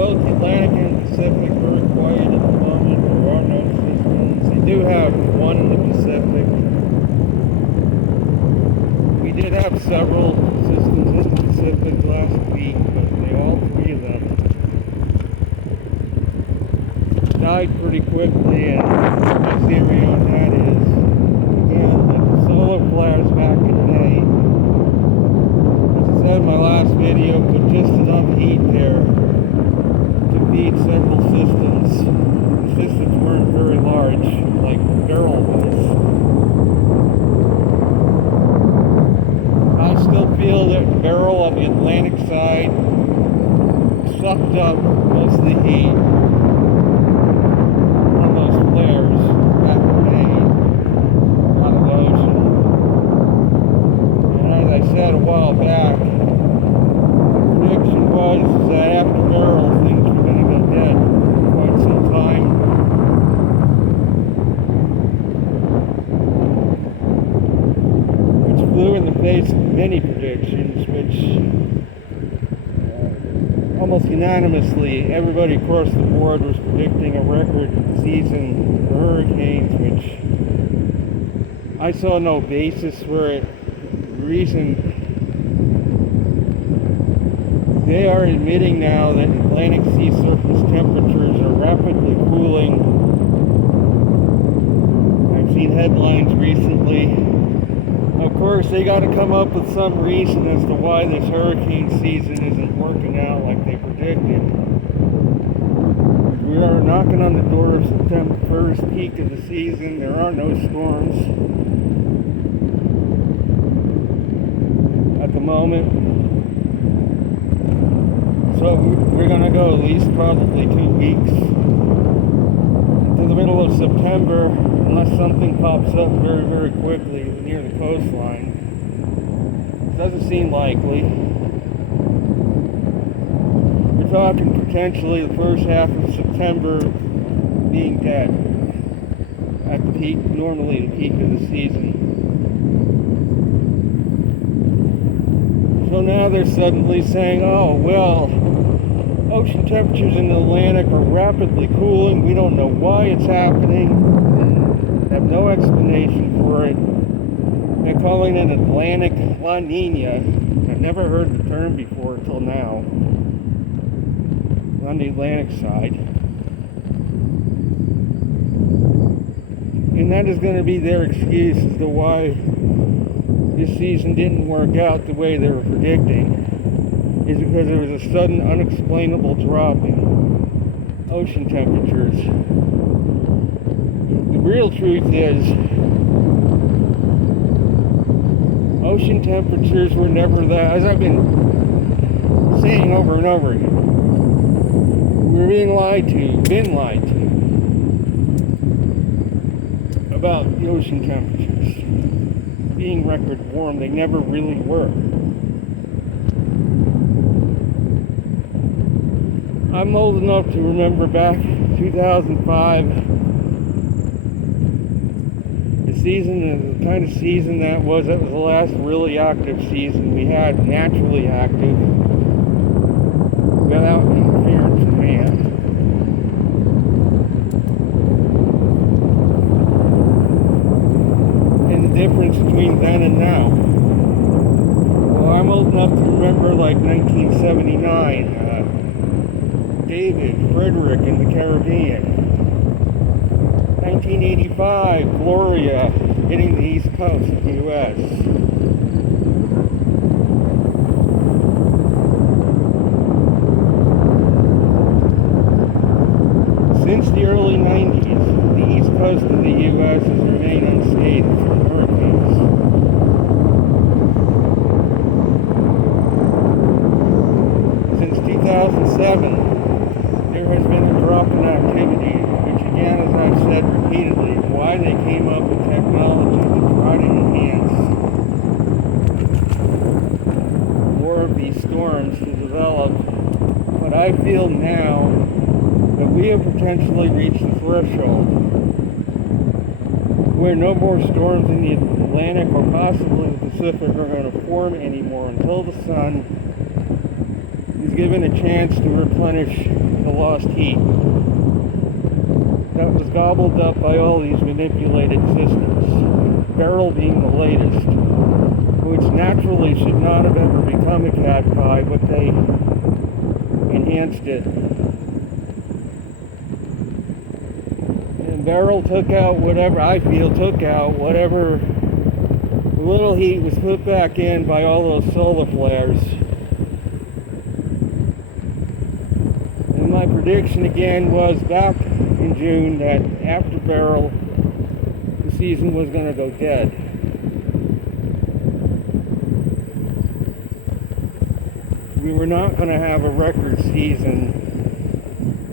both the Atlantic and Pacific very quiet at the moment. There are no systems. They do have one in the Pacific. We did have several systems in the Pacific last week, but all three of them died pretty quickly, and my theory on that is, again, like the solar flares back in May, as I said in my last video, put just enough heat there to feed several systems. The systems weren't very large, like Beryl was. I still feel that Beryl on the Atlantic side sucked up most of the heat from those flares back in May out of the ocean. And as I said a while back, the prediction was that after Beryl, things were going to go dead for quite some time. Which flew in the face of many predictions, which almost unanimously, everybody across the board was predicting a record season for hurricanes, which I saw no basis for it. The reason they are admitting now that Atlantic sea surface temperatures are rapidly cooling. I've seen headlines recently. Of course, they got to come up with some reason as to why this hurricane season isn't working out like they predicted. We are knocking on the door of September 1st, peak of the season. There are no storms at the moment. So we're going to go at least probably 2 weeks into the middle of September, unless something pops up very, very quickly near the coastline. It doesn't seem likely. We're talking potentially the first half of September being dead at the peak, normally the peak of the season. So now they're suddenly saying, oh, well, ocean temperatures in the Atlantic are rapidly cooling. We don't know why it's happening. Have no explanation for it. They're calling it Atlantic La Nina. I've never heard the term before until now. On the Atlantic side. And that is going to be their excuse as to why this season didn't work out the way they were predicting. Is because there was a sudden unexplainable drop in ocean temperatures. The real truth is, ocean temperatures were never that, as I've been saying over and over again, we're being lied to about the ocean temperatures being record warm. They never really were. I'm old enough to remember back 2005, the kind of season that was the last really active season we had, naturally active, without interference from man. And the difference between then and now. Well, I'm old enough to remember like 1979, David, Frederick in the Caribbean. 1985, Gloria hitting the east coast of the U.S. Since the early 90s, the east coast of the U.S. has remained unscathed from hurricanes. Since 2007, there has been a drop in activity, which again, as I've said repeatedly, why they came up with technology to try to enhance more of these storms to develop. But I feel now that we have potentially reached the threshold where no more storms in the Atlantic or possibly the Pacific are going to form anymore until the sun is given a chance to replenish the lost heat that was gobbled up by all these manipulated systems, Beryl being the latest, which naturally should not have ever become a Cat 5, but they enhanced it. And Beryl took out whatever little heat was put back in by all those solar flares. And my prediction again was back in June that after Beryl, the season was going to go dead. We were not going to have a record season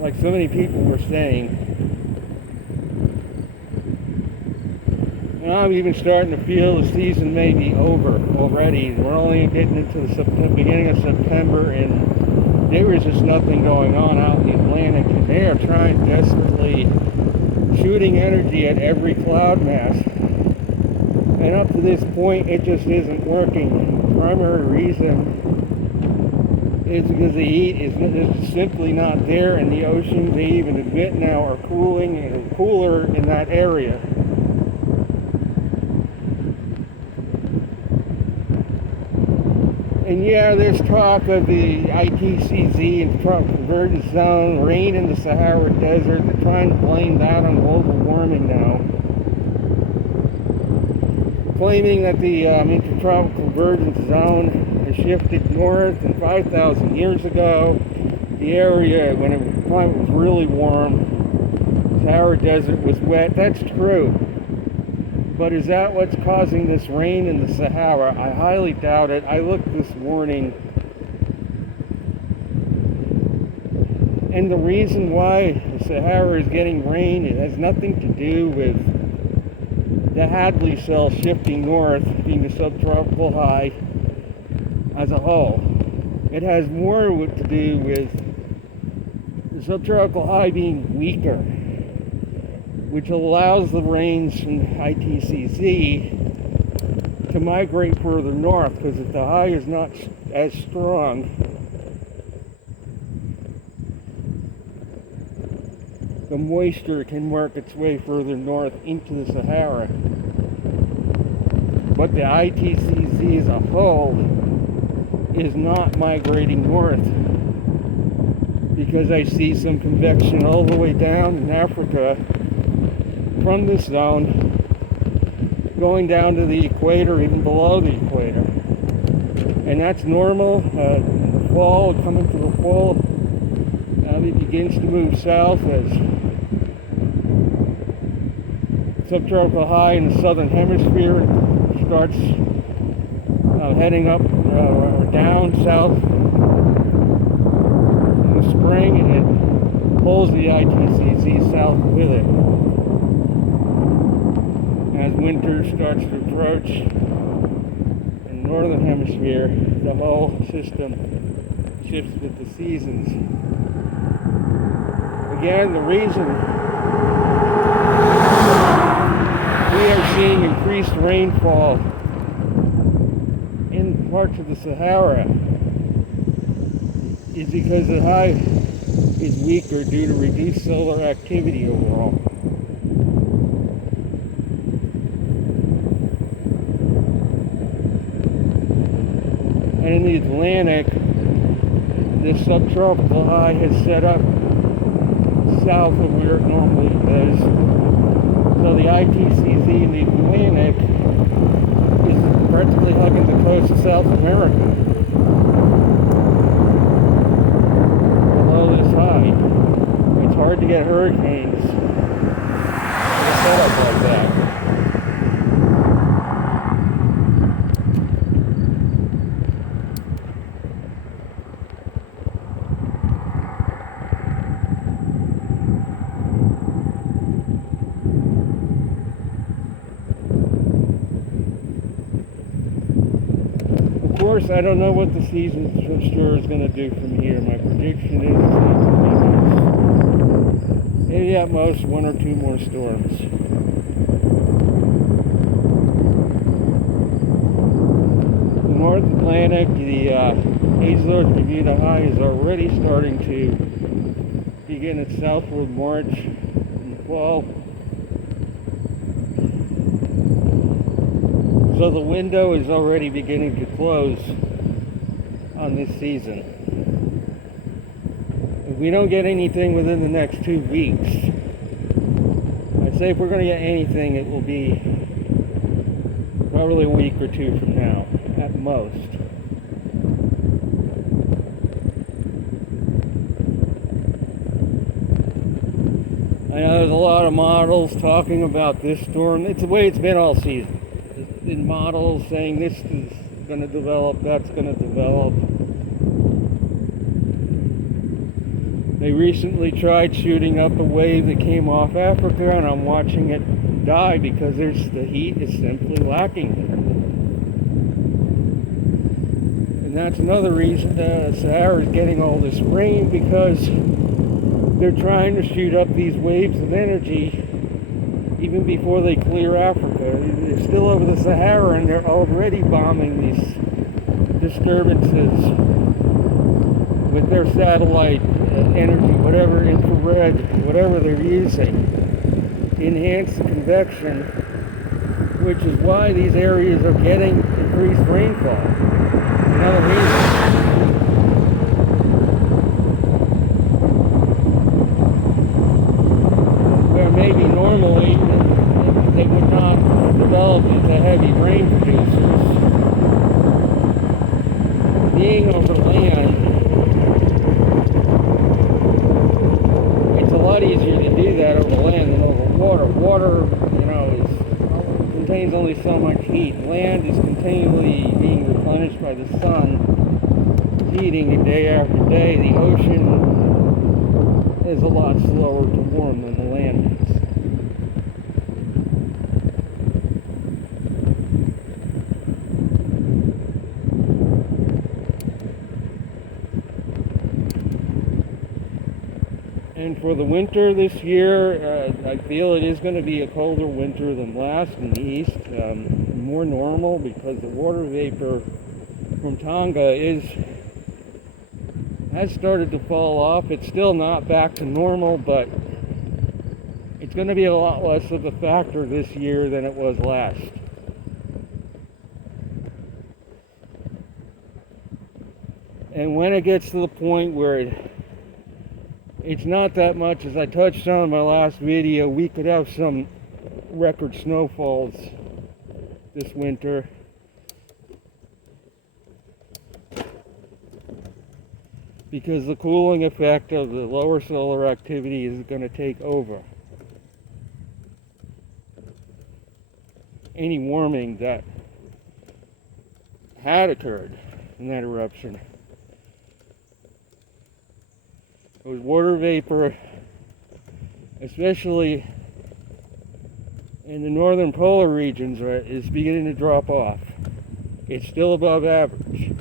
like so many people were saying. And I'm even starting to feel the season may be over already. We're only getting into the beginning of September, and there is just nothing going on out in the Atlantic, and they are trying desperately, shooting energy at every cloud mass. And up to this point, it just isn't working. The primary reason is because the heat is simply not there, and the oceans, they even admit now, are cooling and cooler in that area. And yeah, there's talk of the ITCZ and tropical convergence zone, rain in the Sahara Desert. They're trying to blame that on global warming now, claiming that the intertropical convergence zone has shifted north, and 5,000 years ago, the area when the climate was really warm, Sahara Desert was wet. That's true. But is that what's causing this rain in the Sahara? I highly doubt it. I looked this morning, and the reason why the Sahara is getting rain, it has nothing to do with the Hadley cell shifting north, being the subtropical high as a whole. It has more to do with the subtropical high being weaker, which allows the rains from ITCZ to migrate further north, because if the high is not as strong, the moisture can work its way further north into the Sahara. But the ITCZ as a whole is not migrating north, because I see some convection all the way down in Africa from this zone going down to the equator, even below the equator. And that's normal. In the fall, coming to the fall, it begins to move south as subtropical high in the southern hemisphere starts heading up or down south in the spring, and it pulls the ITCZ south with it. As winter starts to approach in the northern hemisphere, the whole system shifts with the seasons. Again, the reason we are seeing increased rainfall in parts of the Sahara is because the high is weaker due to reduced solar activity overall. And in the Atlantic, this subtropical high has set up south of where it normally is. So the ITCZ in the Atlantic is practically hugging the coast of South America below this high. It's hard to get hurricanes set up like that. Of course, I don't know what the season sure is going to do from here. My prediction is maybe at most one or two more storms. The North Atlantic, the Azores Bermuda High is already starting to begin its southward march in the fall. So the window is already beginning to close on this season. If we don't get anything within the next 2 weeks, I'd say if we're going to get anything, it will be probably a week or two from now, at most. I know there's a lot of models talking about this storm. It's the way it's been all season. There's been models saying this is going to develop, that's going to develop. They recently tried shooting up a wave that came off Africa, and I'm watching it die because the heat is simply lacking there. And that's another reason Sahara is getting all this rain, because they're trying to shoot up these waves of energy even before they clear Africa. They're still over the Sahara, and they're already bombing these disturbances with their satellite energy, whatever infrared, whatever they're using, to enhance the convection, which is why these areas are getting increased rainfall. Another reason. Where maybe normally they would not develop into heavy rain producers. Being over land, it's a lot easier to do that over land than over water. Water, contains only so much heat. Land is continually being replenished by the sun, heating it day after day. The ocean is a lot slower to warm than the land is. And for the winter this year, I feel it is going to be a colder winter than last in the east, more normal, because the water vapor from Tonga has started to fall off. It's still not back to normal, but it's going to be a lot less of a factor this year than it was last. And when it gets to the point where it's not that much, as I touched on in my last video, we could have some record snowfalls this winter. Because the cooling effect of the lower solar activity is going to take over any warming that had occurred in that eruption. It was water vapor, especially in the northern polar regions, is beginning to drop off. It's still above average.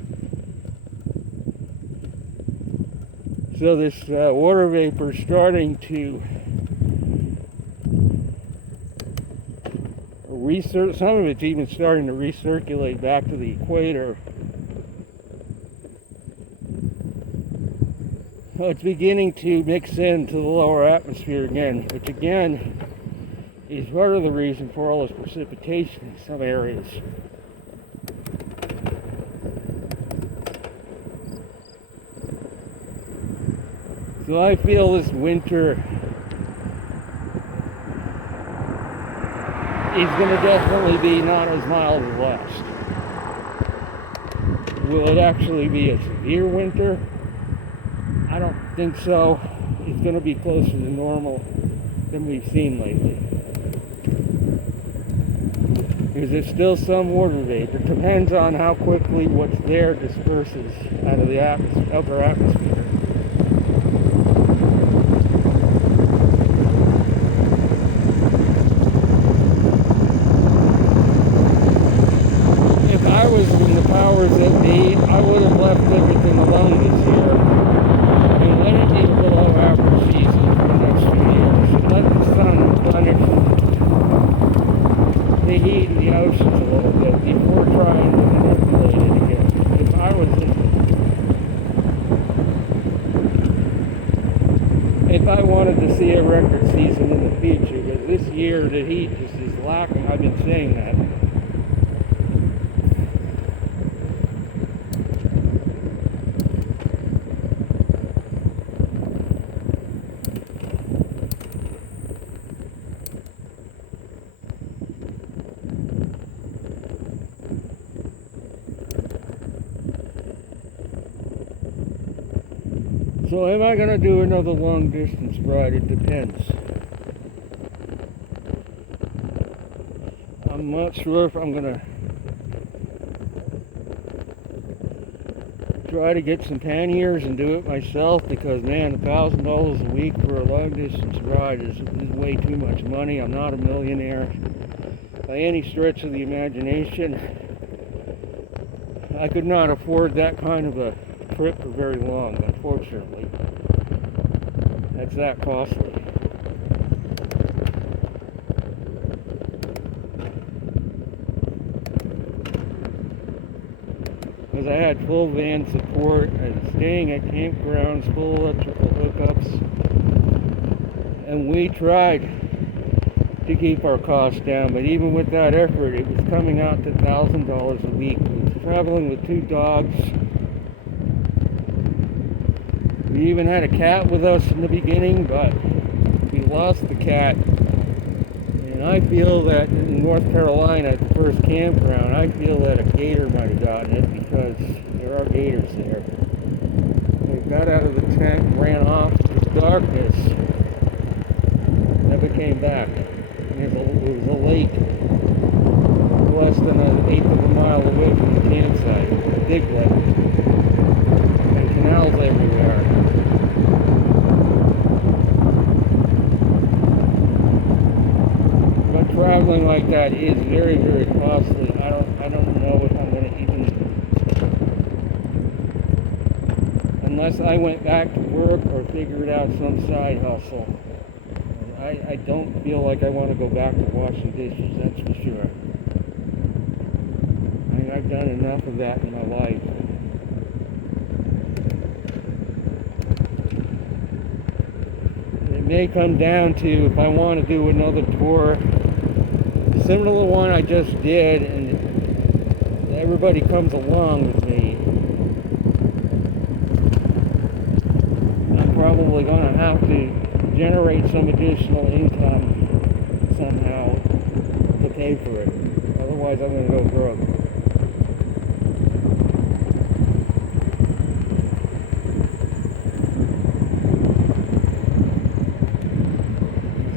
So this water vapor is starting to some of it's even starting to recirculate back to the equator. It's beginning to mix into the lower atmosphere again, which again is part of the reason for all this precipitation in some areas. So I feel this winter is going to definitely be not as mild as last. Will it actually be a severe winter? I don't think so. It's going to be closer to normal than we've seen lately. Because there's still some water vapor. It depends on how quickly what's there disperses out of the upper atmosphere. If I was in the powers that be, I would have left everything alone this year. Let it be a below average season for the next few years. Let the sun replenish the heat in the oceans a little bit before trying to manipulate it again. If I was in if I wanted to see a record season in the future, because this year the heat just is lacking. I've been saying that. So am I going to do another long distance ride? It depends. I'm not sure if I'm going to try to get some panniers and do it myself, because man, $1,000 a week for a long distance ride is way too much money. I'm not a millionaire by any stretch of the imagination. I could not afford that kind of a trip for very long, unfortunately. That's that costly. Because I had full van support and staying at campgrounds, full electrical hookups, and we tried to keep our costs down, but even with that effort, it was coming out to $1,000 a week. We was traveling with 2 dogs. We even had a cat with us in the beginning, but we lost the cat. And I feel that in North Carolina, at the first campground, I feel that a gator might have gotten it, because there are gators there. They got out of the tent, ran off into the darkness, never came back. It was a lake less than an eighth of a mile away from the campsite, a big lake, and canals everywhere. But traveling like that is very, very costly. I don't know if I'm going to even, unless I went back to work or figured out some side hustle. I don't feel like I want to go back to washing dishes, that's for sure. I've done enough of that in my life. It may come down to if I want to do another tour, similar to the one I just did, and everybody comes along with me. I'm probably going to have to generate some additional income somehow to pay for it. Otherwise, I'm going to go broke.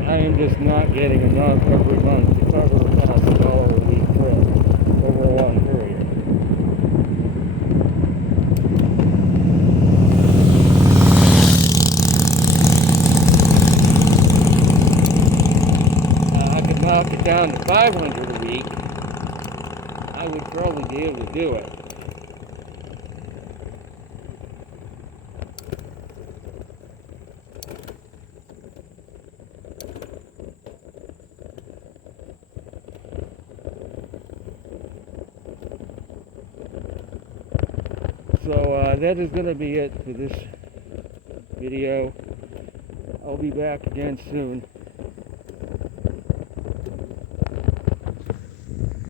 I am just not getting enough every month to cover a $1,000 a week trip over a long period. Knock it down to $500 a week, I would probably be able to do it. So that is going to be it for this video. I'll be back again soon.